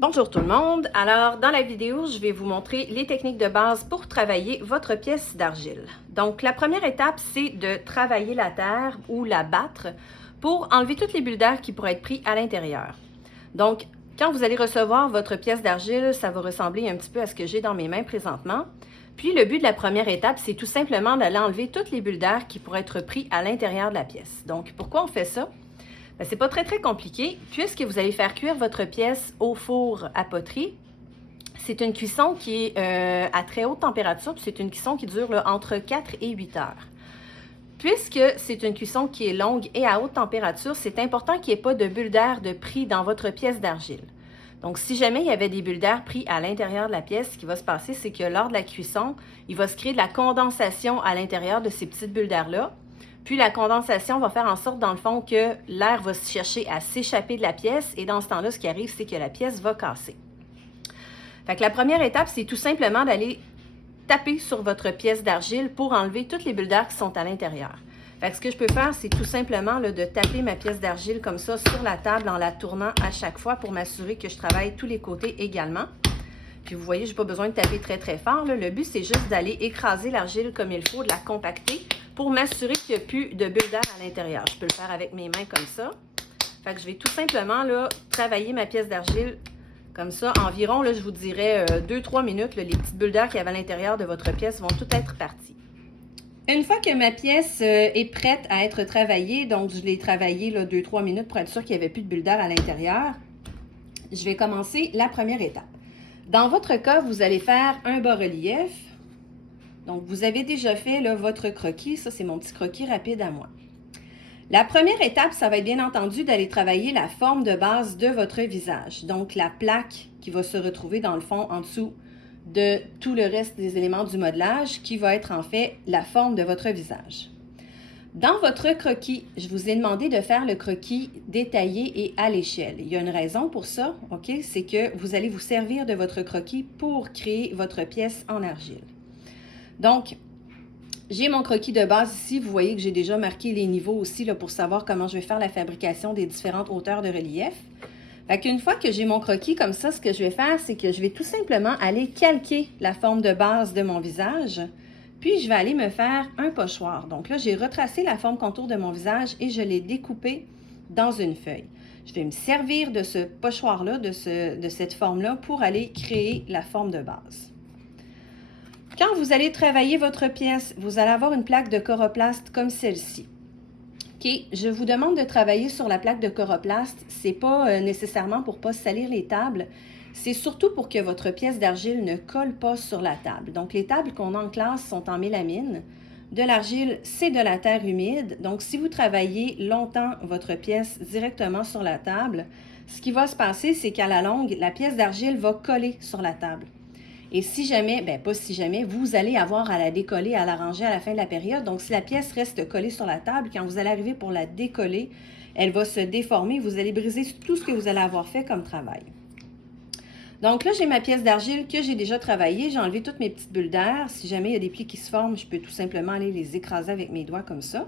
Bonjour tout le monde. Alors, dans la vidéo, je vais vous montrer les techniques de base pour travailler votre pièce d'argile. Donc, la première étape, c'est de travailler la terre ou la battre pour enlever toutes les bulles d'air qui pourraient être prises à l'intérieur. Donc, quand vous allez recevoir votre pièce d'argile, ça va ressembler un petit peu à ce que j'ai dans mes mains présentement. Puis, le but de la première étape, c'est tout simplement d'aller enlever toutes les bulles d'air qui pourraient être prises à l'intérieur de la pièce. Donc, pourquoi on fait ça? C'est pas très compliqué, puisque vous allez faire cuire votre pièce au four à poterie. C'est une cuisson qui est à très haute température, puis c'est une cuisson qui dure là, entre 4 et 8 heures. Puisque c'est une cuisson qui est longue et à haute température, c'est important qu'il n'y ait pas de bulles d'air de pris dans votre pièce d'argile. Donc, si jamais il y avait des bulles d'air pris à l'intérieur de la pièce, ce qui va se passer, c'est que lors de la cuisson, il va se créer de la condensation à l'intérieur de ces petites bulles d'air-là. Puis la condensation va faire en sorte, dans le fond, que l'air va chercher à s'échapper de la pièce et dans ce temps-là, ce qui arrive, c'est que la pièce va casser. Fait que la première étape, c'est tout simplement d'aller taper sur votre pièce d'argile pour enlever toutes les bulles d'air qui sont à l'intérieur. Fait que ce que je peux faire, c'est tout simplement là, de taper ma pièce d'argile comme ça sur la table en la tournant à chaque fois pour m'assurer que je travaille tous les côtés également. Puis vous voyez, je n'ai pas besoin de taper très fort. Là. Le but, c'est juste d'aller écraser l'argile comme il faut, de la compacter pour m'assurer qu'il n'y a plus de bulles d'air à l'intérieur. Je peux le faire avec mes mains comme ça. Fait que je vais tout simplement là, travailler ma pièce d'argile comme ça. Environ, là, je vous dirais 2-3 minutes. Là, les petites bulles d'air qu'il y avait à l'intérieur de votre pièce vont toutes être parties. Une fois que ma pièce est prête à être travaillée, donc je l'ai travaillée 2-3 minutes pour être sûr qu'il n'y avait plus de bulles d'air à l'intérieur, je vais commencer la première étape. Dans votre cas, vous allez faire un bas-relief. Donc, vous avez déjà fait là, votre croquis. Ça, c'est mon petit croquis rapide à moi. La première étape, ça va être bien entendu d'aller travailler la forme de base de votre visage. Donc, la plaque qui va se retrouver dans le fond en dessous de tout le reste des éléments du modelage qui va être en fait la forme de votre visage. Dans votre croquis, je vous ai demandé de faire le croquis détaillé et à l'échelle. Il y a une raison pour ça, OK? C'est que vous allez vous servir de votre croquis pour créer votre pièce en argile. Donc, j'ai mon croquis de base ici. Vous voyez que j'ai déjà marqué les niveaux aussi là, pour savoir comment je vais faire la fabrication des différentes hauteurs de relief. Fait qu'une fois que j'ai mon croquis comme ça, ce que je vais faire, c'est que je vais tout simplement aller calquer la forme de base de mon visage. Puis, je vais aller me faire un pochoir. Donc là, j'ai retracé la forme contour de mon visage et je l'ai découpé dans une feuille. Je vais me servir de ce pochoir-là, de cette forme-là, pour aller créer la forme de base. Quand vous allez travailler votre pièce, vous allez avoir une plaque de coroplaste comme celle-ci. OK, je vous demande de travailler sur la plaque de coroplaste. Ce n'est pas nécessairement pour ne pas salir les tables. C'est surtout pour que votre pièce d'argile ne colle pas sur la table. Donc, les tables qu'on a en classe sont en mélamine. De l'argile, c'est de la terre humide. Donc, si vous travaillez longtemps votre pièce directement sur la table, ce qui va se passer, c'est qu'à la longue, la pièce d'argile va coller sur la table. Et si jamais, pas si jamais, vous allez avoir à la décoller, à la ranger à la fin de la période. Donc, si la pièce reste collée sur la table, quand vous allez arriver pour la décoller, elle va se déformer. Vous allez briser tout ce que vous allez avoir fait comme travail. Donc là, j'ai ma pièce d'argile que j'ai déjà travaillée. J'ai enlevé toutes mes petites bulles d'air. Si jamais il y a des plis qui se forment, je peux tout simplement aller les écraser avec mes doigts comme ça.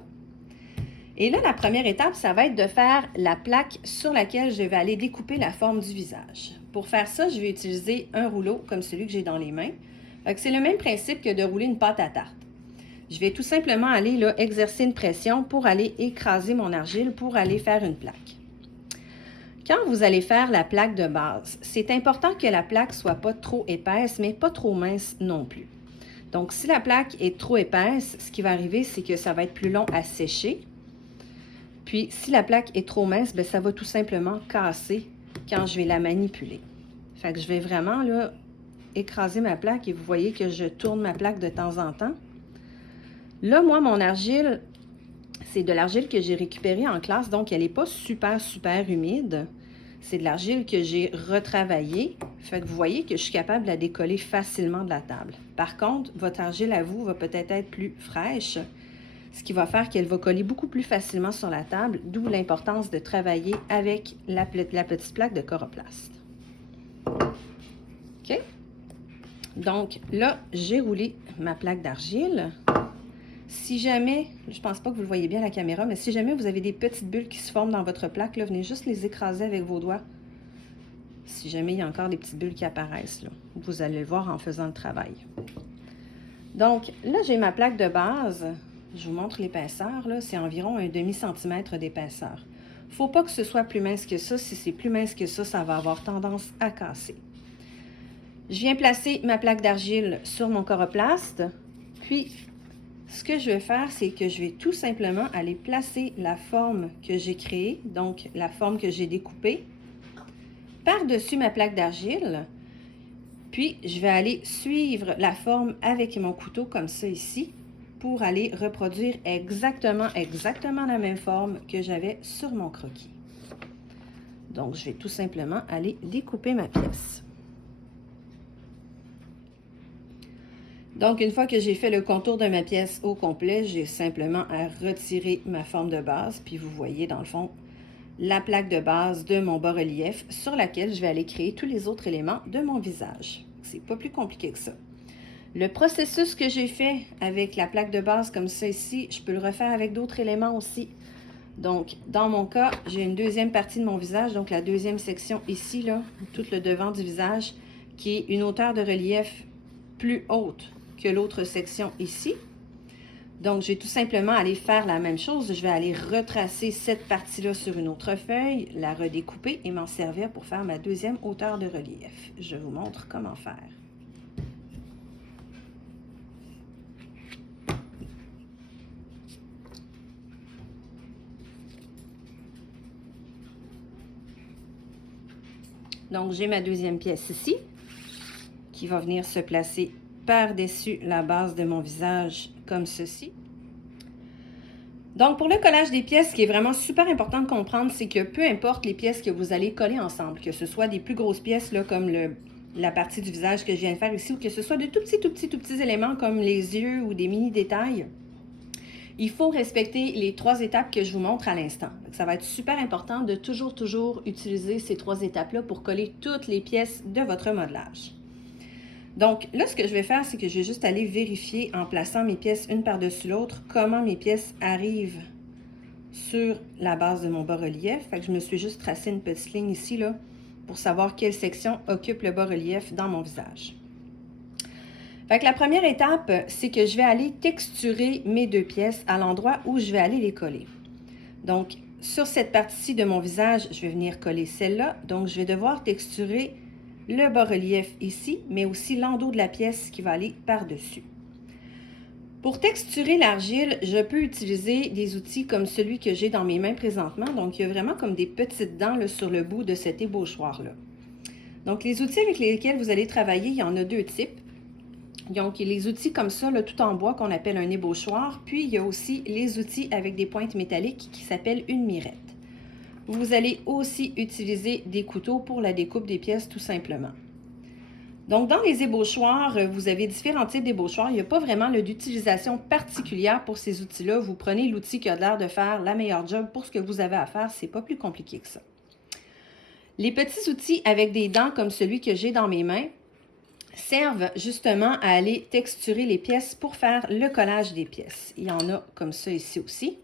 Et là, la première étape, ça va être de faire la plaque sur laquelle je vais aller découper la forme du visage. Pour faire ça, je vais utiliser un rouleau comme celui que j'ai dans les mains. C'est le même principe que de rouler une pâte à tarte. Je vais tout simplement aller là, exercer une pression pour aller écraser mon argile pour aller faire une plaque. Quand vous allez faire la plaque de base, c'est important que la plaque ne soit pas trop épaisse, mais pas trop mince non plus. Donc, si la plaque est trop épaisse, ce qui va arriver, c'est que ça va être plus long à sécher. Puis, si la plaque est trop mince, ça va tout simplement casser quand je vais la manipuler. Fait que je vais vraiment là, écraser ma plaque et vous voyez que je tourne ma plaque de temps en temps. Là, moi, mon argile, c'est de l'argile que j'ai récupérée en classe, donc elle n'est pas super humide. C'est de l'argile que j'ai retravaillée. Fait que vous voyez que je suis capable de la décoller facilement de la table. Par contre, votre argile à vous va peut-être être plus fraîche, ce qui va faire qu'elle va coller beaucoup plus facilement sur la table, d'où l'importance de travailler avec la petite plaque de coroplaste. OK? Donc là, j'ai roulé ma plaque d'argile. Si jamais, je ne pense pas que vous le voyez bien à la caméra, mais si jamais vous avez des petites bulles qui se forment dans votre plaque, là, venez juste les écraser avec vos doigts Si jamais il y a encore des petites bulles qui apparaissent, là, vous allez le voir en faisant le travail. Donc, là, j'ai ma plaque de base. Je vous montre l'épaisseur, là. C'est environ un demi-centimètre d'épaisseur. Il ne faut pas que ce soit plus mince que ça. Si c'est plus mince que ça va avoir tendance à casser. Je viens placer ma plaque d'argile sur mon coroplaste. Puis, ce que je vais faire, c'est que je vais tout simplement aller placer la forme que j'ai créée, donc la forme que j'ai découpée, par-dessus ma plaque d'argile. Puis, je vais aller suivre la forme avec mon couteau comme ça ici pour aller reproduire exactement la même forme que j'avais sur mon croquis. Donc, je vais tout simplement aller découper ma pièce. Donc, une fois que j'ai fait le contour de ma pièce au complet, j'ai simplement à retirer ma forme de base. Puis, vous voyez dans le fond la plaque de base de mon bas-relief sur laquelle je vais aller créer tous les autres éléments de mon visage. C'est pas plus compliqué que ça. Le processus que j'ai fait avec la plaque de base comme ça ici, je peux le refaire avec d'autres éléments aussi. Donc, dans mon cas, j'ai une deuxième partie de mon visage, donc la deuxième section ici, là, tout le devant du visage, qui est une hauteur de relief plus haute que l'autre section ici. Donc, je vais tout simplement aller faire la même chose. Je vais aller retracer cette partie-là sur une autre feuille, la redécouper et m'en servir pour faire ma deuxième hauteur de relief. Je vous montre comment faire. Donc, j'ai ma deuxième pièce ici qui va venir se placer par-dessus la base de mon visage comme ceci. Donc, pour le collage des pièces, ce qui est vraiment super important de comprendre, c'est que peu importe les pièces que vous allez coller ensemble, que ce soit des plus grosses pièces là, comme la partie du visage que je viens de faire ici, ou que ce soit de tout petits éléments comme les yeux ou des mini-détails, il faut respecter les 3 étapes que je vous montre à l'instant. Ça va être super important de toujours utiliser ces 3 étapes-là pour coller toutes les pièces de votre modelage. Donc là, ce que je vais faire, c'est que je vais juste aller vérifier en plaçant mes pièces une par-dessus l'autre comment mes pièces arrivent sur la base de mon bas-relief. Fait que je me suis juste tracé une petite ligne ici là, pour savoir quelle section occupe le bas-relief dans mon visage. Fait que la première étape, c'est que je vais aller texturer mes 2 pièces à l'endroit où je vais aller les coller. Donc, sur cette partie-ci de mon visage, je vais venir coller celle-là. Donc, je vais devoir texturer le bas-relief ici, mais aussi l'endos de la pièce qui va aller par-dessus. Pour texturer l'argile, je peux utiliser des outils comme celui que j'ai dans mes mains présentement. Donc, il y a vraiment comme des petites dents là, sur le bout de cet ébauchoir-là. Donc, les outils avec lesquels vous allez travailler, il y en a 2 types. Donc, il y a les outils comme ça, là, tout en bois, qu'on appelle un ébauchoir. Puis, il y a aussi les outils avec des pointes métalliques qui s'appellent une mirette. Vous allez aussi utiliser des couteaux pour la découpe des pièces, tout simplement. Donc, dans les ébauchoirs, vous avez différents types d'ébauchoirs. Il n'y a pas vraiment d'utilisation particulière pour ces outils-là. Vous prenez l'outil qui a l'air de faire la meilleure job pour ce que vous avez à faire. C'est pas plus compliqué que ça. Les petits outils avec des dents comme celui que j'ai dans mes mains servent justement à aller texturer les pièces pour faire le collage des pièces. Il y en a comme ça ici aussi.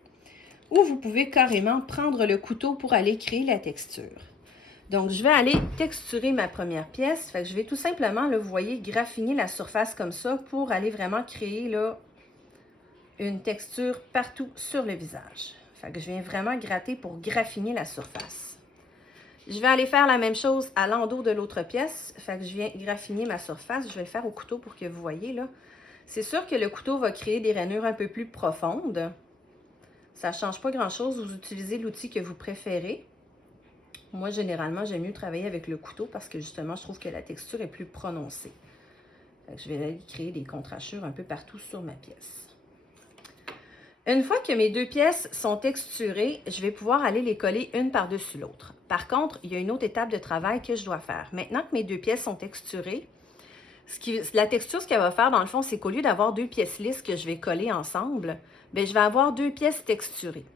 Ou vous pouvez carrément prendre le couteau pour aller créer la texture. Donc, je vais aller texturer ma première pièce. Fait que je vais tout simplement, là, vous voyez, graffiner la surface comme ça pour aller vraiment créer là, une texture partout sur le visage. Fait que je viens vraiment gratter pour graffiner la surface. Je vais aller faire la même chose à l'endos de l'autre pièce. Fait que je viens graffiner ma surface. Je vais le faire au couteau pour que vous voyez là. C'est sûr que le couteau va créer des rainures un peu plus profondes. Ça ne change pas grand-chose. Vous utilisez l'outil que vous préférez. Moi, généralement, j'aime mieux travailler avec le couteau parce que justement, je trouve que la texture est plus prononcée. Je vais aller créer des contrachures un peu partout sur ma pièce. Une fois que mes 2 pièces sont texturées, je vais pouvoir aller les coller une par-dessus l'autre. Par contre, il y a une autre étape de travail que je dois faire. Maintenant que mes 2 pièces sont texturées, la texture, ce qu'elle va faire dans le fond, c'est qu'au lieu d'avoir 2 pièces lisses que je vais coller ensemble, bien, je vais avoir 2 pièces texturées.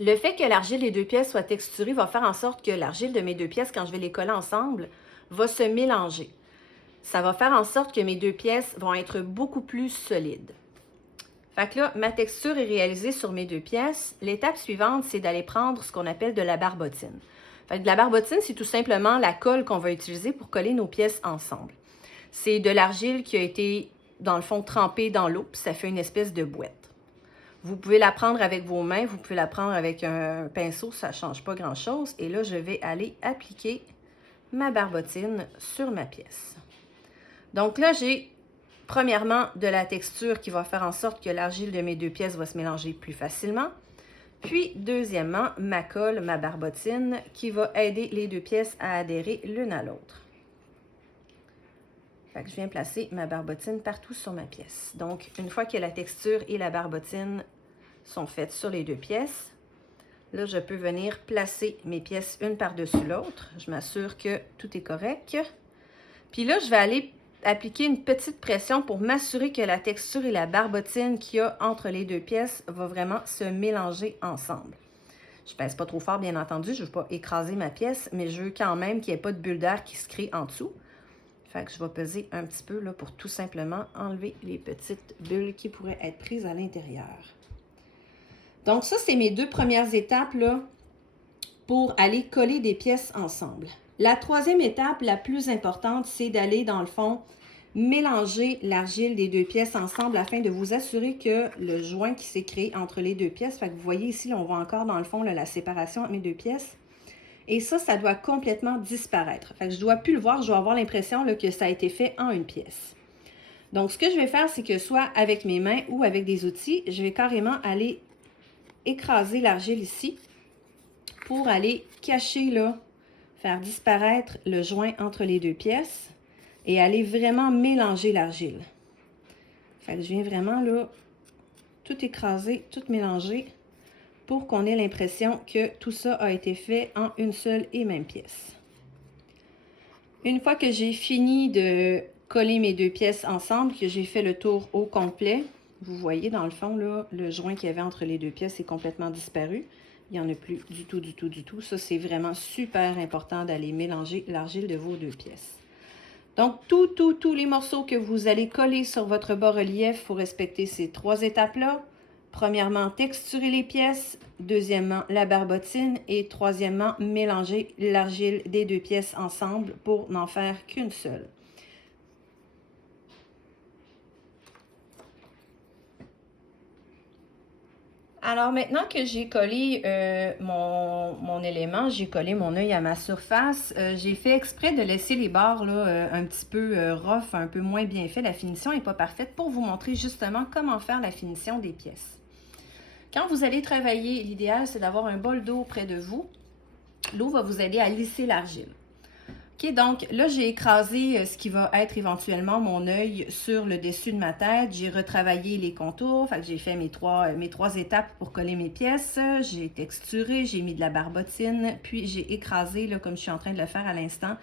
Le fait que l'argile des 2 pièces soit texturée va faire en sorte que l'argile de mes 2 pièces, quand je vais les coller ensemble, va se mélanger. Ça va faire en sorte que mes 2 pièces vont être beaucoup plus solides. Fait que là, ma texture est réalisée sur mes 2 pièces. L'étape suivante, c'est d'aller prendre ce qu'on appelle de la barbotine. Fait que la barbotine, c'est tout simplement la colle qu'on va utiliser pour coller nos pièces ensemble. C'est de l'argile qui a été, dans le fond, trempée dans l'eau, puis ça fait une espèce de bouette. Vous pouvez la prendre avec vos mains, vous pouvez la prendre avec un pinceau, ça ne change pas grand-chose. Et là, je vais aller appliquer ma barbotine sur ma pièce. Donc là, j'ai premièrement de la texture qui va faire en sorte que l'argile de mes deux pièces va se mélanger plus facilement. Puis, deuxièmement, ma colle, ma barbotine, qui va aider les deux pièces à adhérer l'une à l'autre. Fait que je viens placer ma barbotine partout sur ma pièce. Donc, une fois que la texture et la barbotine sont faites sur les deux pièces, là, je peux venir placer mes pièces une par-dessus l'autre. Je m'assure que tout est correct. Puis là, je vais aller appliquer une petite pression pour m'assurer que la texture et la barbotine qu'il y a entre les deux pièces va vraiment se mélanger ensemble. Je ne pèse pas trop fort, bien entendu. Je ne veux pas écraser ma pièce, mais je veux quand même qu'il n'y ait pas de bulle d'air qui se crée en dessous. Fait que je vais peser un petit peu là, pour tout simplement enlever les petites bulles qui pourraient être prises à l'intérieur. Donc ça, c'est mes deux premières étapes là, pour aller coller des pièces ensemble. La troisième étape, la plus importante, c'est d'aller dans le fond mélanger l'argile des deux pièces ensemble afin de vous assurer que le joint qui s'est créé entre les deux pièces, fait que vous voyez ici, là, on voit encore dans le fond là, la séparation entre mes deux pièces. Et ça doit complètement disparaître. Fait que je ne dois plus le voir, je dois avoir l'impression que ça a été fait en une pièce. Donc, ce que je vais faire, c'est que soit avec mes mains ou avec des outils, je vais carrément aller écraser l'argile ici pour aller cacher là, faire disparaître le joint entre les deux pièces et aller vraiment mélanger l'argile. Fait que je viens vraiment là tout écraser, tout mélanger pour qu'on ait l'impression que tout ça a été fait en une seule et même pièce. Une fois que j'ai fini de coller mes deux pièces ensemble, que j'ai fait le tour au complet, vous voyez dans le fond, là, le joint qu'il y avait entre les deux pièces est complètement disparu. Il n'y en a plus du tout, du tout, du tout. Ça, c'est vraiment super important d'aller mélanger l'argile de vos deux pièces. Donc, tous les morceaux que vous allez coller sur votre bas-relief, il faut respecter ces trois étapes-là. Premièrement, texturer les pièces. Deuxièmement, la barbotine. Et troisièmement, mélanger l'argile des deux pièces ensemble pour n'en faire qu'une seule. Alors, maintenant que j'ai collé mon élément, j'ai collé mon œil à ma surface, j'ai fait exprès de laisser les bords là, un petit peu rough, un peu moins bien fait. La finition n'est pas parfaite pour vous montrer justement comment faire la finition des pièces. Quand vous allez travailler, l'idéal, c'est d'avoir un bol d'eau près de vous. L'eau va vous aider à lisser l'argile. OK, donc là, j'ai écrasé ce qui va être éventuellement mon œil sur le dessus de ma tête. J'ai retravaillé les contours. Fait que j'ai fait mes trois étapes pour coller mes pièces. J'ai texturé, j'ai mis de la barbotine, puis j'ai écrasé, là, comme je suis en train de le faire à l'instant,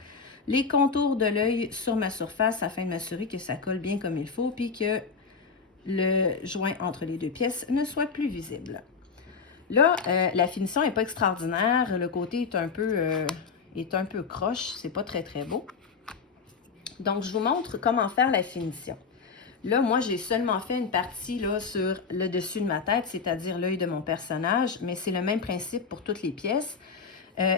les contours de l'œil sur ma surface afin de m'assurer que ça colle bien comme il faut, puis que le joint entre les deux pièces ne soit plus visible. Là, la finition n'est pas extraordinaire. Le côté est un peu croche, c'est pas très très beau. Donc, je vous montre comment faire la finition. Là, moi, j'ai seulement fait une partie là, sur le dessus de ma tête, c'est-à-dire l'œil de mon personnage, mais c'est le même principe pour toutes les pièces.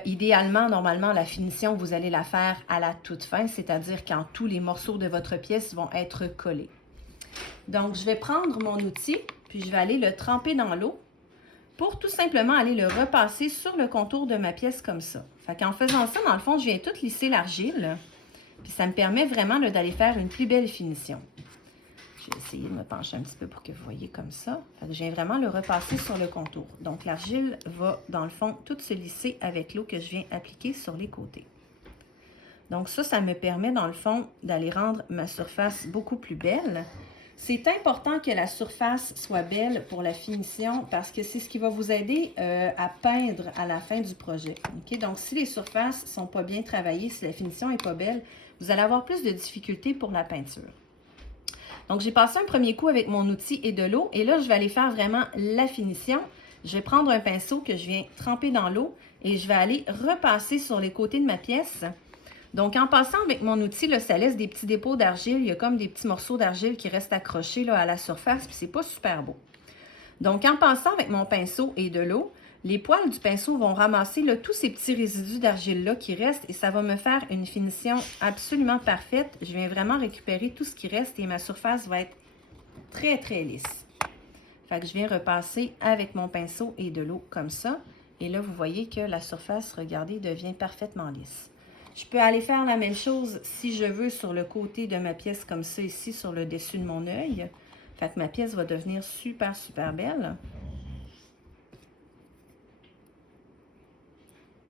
Idéalement, normalement, la finition, vous allez la faire à la toute fin, c'est-à-dire quand tous les morceaux de votre pièce vont être collés. Donc, je vais prendre mon outil, puis je vais aller le tremper dans l'eau pour tout simplement aller le repasser sur le contour de ma pièce comme ça. Fait qu'en faisant ça, dans le fond, je viens tout lisser l'argile, puis ça me permet vraiment d'aller faire une plus belle finition. Je vais essayer de me pencher un petit peu pour que vous voyez comme ça. Fait que je viens vraiment le repasser sur le contour. Donc, l'argile va, dans le fond, tout se lisser avec l'eau que je viens appliquer sur les côtés. Donc ça me permet, dans le fond, d'aller rendre ma surface beaucoup plus belle. C'est important que la surface soit belle pour la finition parce que c'est ce qui va vous aider à peindre à la fin du projet. Okay? Donc, si les surfaces ne sont pas bien travaillées, si la finition n'est pas belle, vous allez avoir plus de difficultés pour la peinture. Donc, j'ai passé un premier coup avec mon outil et de l'eau. Et là, je vais aller faire vraiment la finition. Je vais prendre un pinceau que je viens tremper dans l'eau et je vais aller repasser sur les côtés de ma pièce. Donc, en passant avec mon outil, là, ça laisse des petits dépôts d'argile. Il y a comme des petits morceaux d'argile qui restent accrochés là, à la surface, puis c'est pas super beau. Donc, en passant avec mon pinceau et de l'eau, les poils du pinceau vont ramasser là, tous ces petits résidus d'argile-là qui restent et ça va me faire une finition absolument parfaite. Je viens vraiment récupérer tout ce qui reste et ma surface va être très, très lisse. Fait que je viens repasser avec mon pinceau et de l'eau comme ça. Et là, vous voyez que la surface, regardez, devient parfaitement lisse. Je peux aller faire la même chose si je veux sur le côté de ma pièce comme ça ici, sur le dessus de mon œil. Fait que ma pièce va devenir super, super belle.